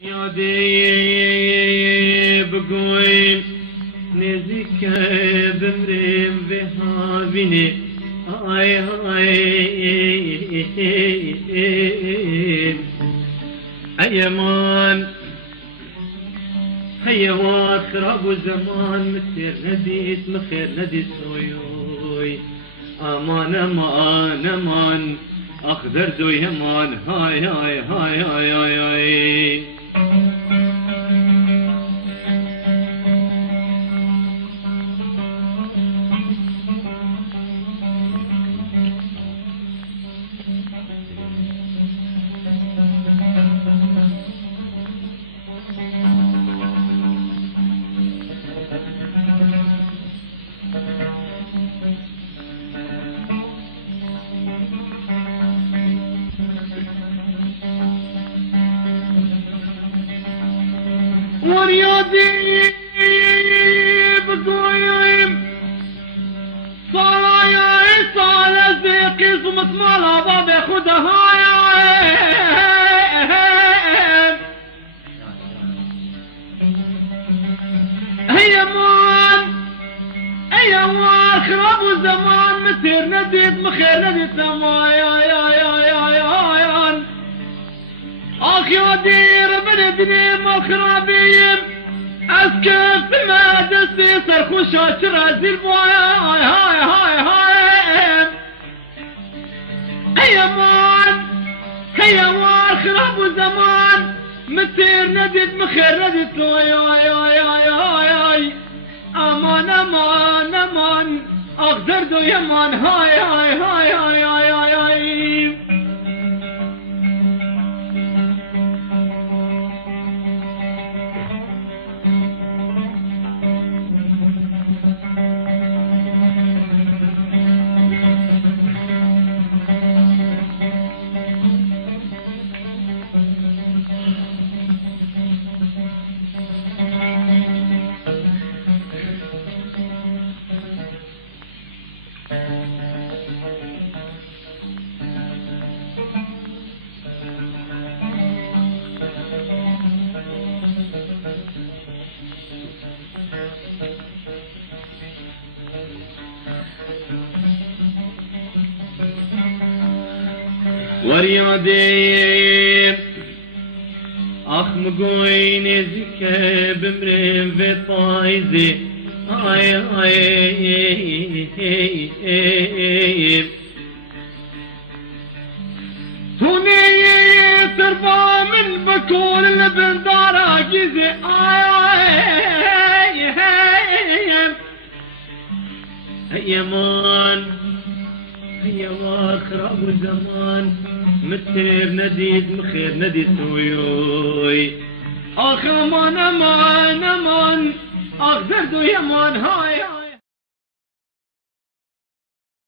یادی بگویم نزدیک بمرم به هاوینه آی ایمان هيا خراب زمان مسير نديت مخير نديت سويوي امان امان امان اخضر دو يمان هاي هاي هاي هاي هاي هاي ورياضي بضويم صايا صالا زي قسمة مالا بابا خدها هي مان هي مان خراب زمان مسير نديت مخير نديت سمايا يا يا يا يا اخ يا دير بلدني مخربيم اسكت ما دستي سرخوش رازي البوايا هاي هاي هاي هاي هيا مان هيا مان خراب زمان مسير نديت مخير نديت يا يا يا يا امان امان امان اقدر دو يمان هاي هاي هاي هاي هاي هاي ورياضي اخ مقوي نزيك بمرم في طايزي اي اي هوني تربى من بكون الابن دارا جيزي اي هيا مان هيا واخرب زمان متير نديد مخير نديد سويوي اخ امان امان امان اخ زردو يمان هاي